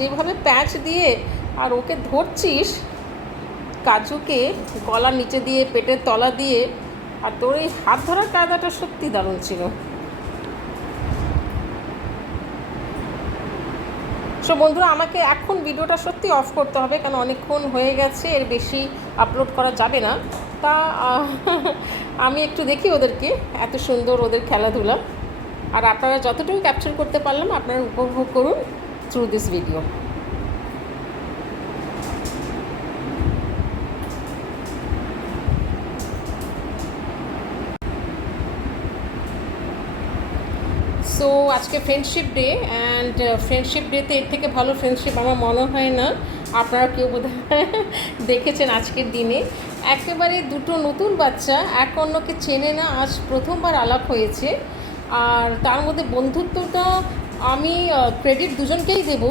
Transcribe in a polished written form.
যেভাবে প্যাঁচ দিয়ে আর ওকে ধরছিস, কাজুকে গলার নিচে দিয়ে পেটের তলা দিয়ে, আর তোর এই হাত ধরার কায়দাটা সত্যি দারুণ ছিল। সো বন্ধুরা, আমাকে এখন ভিডিওটা সত্যি অফ করতে হবে, কারণ অনেকক্ষণ হয়ে গেছে, এর বেশি আপলোড করা যাবে না। তা আমি একটু দেখি ওদেরকে, এত সুন্দর ওদের খেলাধুলা, আর আপনারা যতটুকু ক্যাপচার করতে পারলাম আপনারা উপভোগ করুন থ্রু দিস ভিডিও। সো আজকে ফ্রেন্ডশিপ ডে, অ্যান্ড ফ্রেন্ডশিপ ডেতে এর থেকে ভালো ফ্রেন্ডশিপ আমার মনে হয় না। আপনারা কেউ বোধহয় দেখেছেন আজকের দিনে একেবারে দুটো নতুন বাচ্চা এক অন্যকে চেনে না, আজ প্রথমবার আলাপ হয়েছে। আর তার মধ্যে বন্ধুত্বটা আমি ক্রেডিট দুজনকেই দেবো।